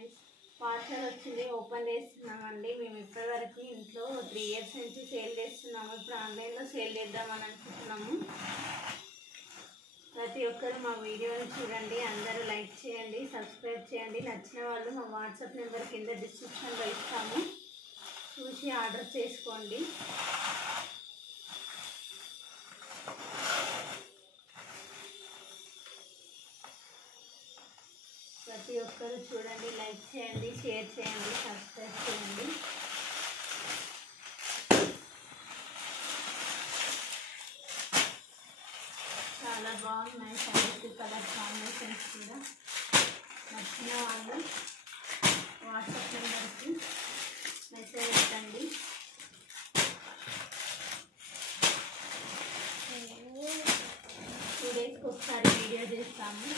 Friends, parcel వచ్చింది, open చేస్తున్నామండి. మేము ఇప్పటివరకు ఇంట్లో 3 ఇయర్స్ నుంచి సేల్ చేస్తున్నాము. ఇప్పుడు ఆన్లైన్లో సేల్ చేద్దామని అనుకుంటున్నాము. ప్రతి ఒక్కరు మా వీడియోని చూడండి, అందరూ లైక్ చేయండి, సబ్స్క్రైబ్ చేయండి. నచ్చిన వాళ్ళు మా వాట్సాప్ నెంబర్ కింద డిస్క్రిప్షన్లో ఇస్తాము, చూసి ఆర్డర్ చేసుకోండి. ప్రతి ఒక్కరు చూడండి, లైక్ చేయండి, షేర్ చేయండి, సబ్స్క్రైబ్ చేయండి. చాలా బాగున్నాయి శారీస్, కలర్ కాంబినేషన్స్ కూడా. నచ్చిన వాళ్ళు వాట్సాప్ నెంబర్కి మెసేజ్ పెట్టండి. 2 డేస్కి ఒకసారి వీడియో చేస్తాము.